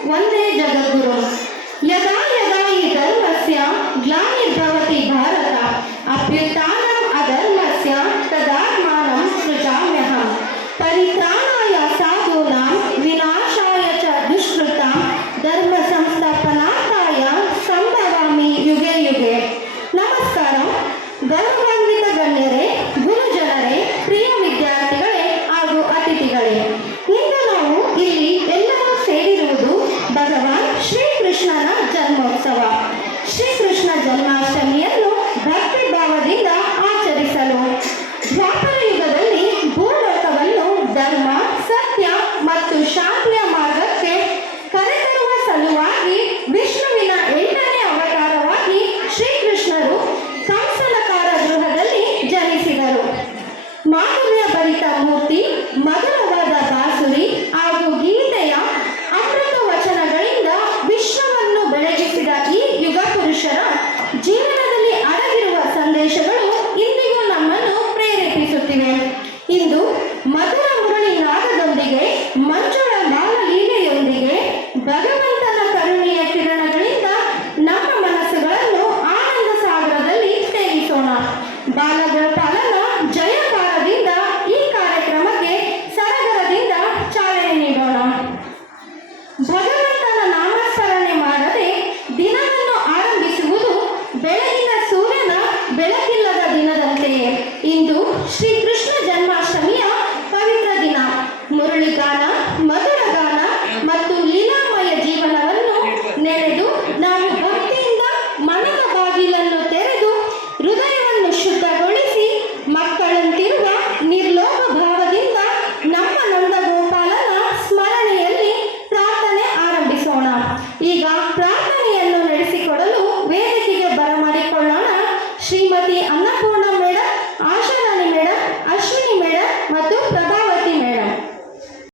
वंदे जगद्गुरु। यदा यदा हि धर्मस्य ग्लानिर्भवति भारत अभ्युत्थानम् अधर्मस्य तदात्मानं सृजाम्यहं। परित्राणाय साधूनां विनाशाय च दुष्कृतां धर्म संस्थापनार्थाय संभवामि युगे युगे। नमस्कार। ಗೌರವಾನ್ವಿತ ಗಣ್ಯರೇ, ಗುರುಜನರೇ, ಪ್ರಿಯ ವಿದ್ಯಾರ್ಥಿಗಳೇ ಹಾಗೂ ಅತಿಥಿಗಳೇ, ಇಂದು ನಾವು ಇಲ್ಲಿ ಎಲ್ಲರೂ ಸೇರಿರುವುದು ಭಗವಾನ್ ಶ್ರೀಕೃಷ್ಣನ ಜನ್ಮೋತ್ಸವ ಶ್ರೀಕೃಷ್ಣ ಜನ್ಮಾಷ್ಟಮಿಯನ್ನು ಭಕ್ತಿ ಭಾವದಿಂದ ಆಚರಿಸಲು. ದ್ವಾಪರ ಯುಗದಲ್ಲಿ ಭೂಲೋಕವನ್ನು ಧರ್ಮ, ಸತ್ಯ ಮತ್ತು ಶಾಂತಿಯ ಮಾರ್ಗಕ್ಕೆ ಕರೆತರುವ ಸಲುವಾಗಿ ವಿಷ್ಣುವಿನ 8ನೇ ಅವತಾರವಾಗಿ ಶ್ರೀಕೃಷ್ಣರು ಕಂಸನ ಕಾರಾಗೃಹದಲ್ಲಿ ಜನಿಸಿದರು. ಮಾಧುರ್ಯ ಭರಿತ ಮೂರ್ತಿ, ಮಧುರವಾದ ಬಾಸುರಿ ಹಾಗೂ ಗೀತೆಯ ಅಮೃತ ವಚನಗಳಿಂದ ವಿಶ್ವವನ್ನು ಬೆಳಗಿಸಿದ ಈ ಯುಗ ಪುರುಷರ ಜೀವನದಲ್ಲಿ ಅಡಗಿರುವ ಸಂದೇಶಗಳು ಇಂದಿಗೂ ನಮ್ಮನ್ನು ಪ್ರೇರೇಪಿಸುತ್ತಿವೆ. ಇಂದು ಮಧುರ ಮುರಳಿ ನಾದದೊಂದಿಗೆ, ಮಂಜುಳ ಬಾಲಲೀಲೆಯೊಂದಿಗೆ, ಭಗವಂತನ ಕರುಣೆಯ ಕಿರಣಗಳಿಂದ ನಮ್ಮ ಮನಸ್ಸುಗಳನ್ನು ಆನಂದ ಸಾಗರದಲ್ಲಿ ತೇಲಿಸೋಣ. ಬಾಲಗೋಪಾಲನ ಜಯಕಾರದಿಂದ ಈ ಕಾರ್ಯಕ್ರಮಕ್ಕೆ ಸಡಗರದಿಂದ ಚಾಲನೆ ನೀಡೋಣ. ಭಗವಂತನ ನಾಮಸ್ಮರಣೆ ಮಾಡದೆ ದಿನವನ್ನು ಆರಂಭಿಸುವುದು ಬೆಳಗಿನ ಸೂರ್ಯನ ಬೆಳಕಿಲ್ಲದ ದಿನದಂತೆಯೇ. ಇಂದು ಶ್ರೀಕೃಷ್ಣ ಜನ್ಮಾಷ್ಟಮಿಯ ಪವಿತ್ರ ದಿನ. ಮುರಳಿಗಾನ, ಮಧುರಗಾನ ಮತ್ತು ಲೀಲಾಮಯ ಜೀವನವನ್ನು ನೆನೆದು ನಾವು ಭಕ್ತಿಯಿಂದ ಮನದ ಬಾಗಿಲನ್ನು ತೆರೆದು ಹೃದಯವನ್ನು ಶುದ್ಧಗೊಳಿಸಿ ಮಕ್ಕಳಂತಿರುವ ನಿರ್ಲೋಭ ಭಾವದಿಂದ ನಮ್ಮ ನಂದಗೋಪಾಲನ ಸ್ಮರಣೆಯಲ್ಲಿ ಪ್ರಾರ್ಥನೆ ಆರಂಭಿಸೋಣ. ಈಗ ಪ್ರಾರ್ಥನೆಯನ್ನು ನಡೆಸಿಕೊಡಲು ವೇದಿಕೆಗೆ ಬರಮಾಡಿಕೊಳ್ಳೋಣ ಶ್ರೀಮತಿ ಅನ್ನಪೂರ್ಣ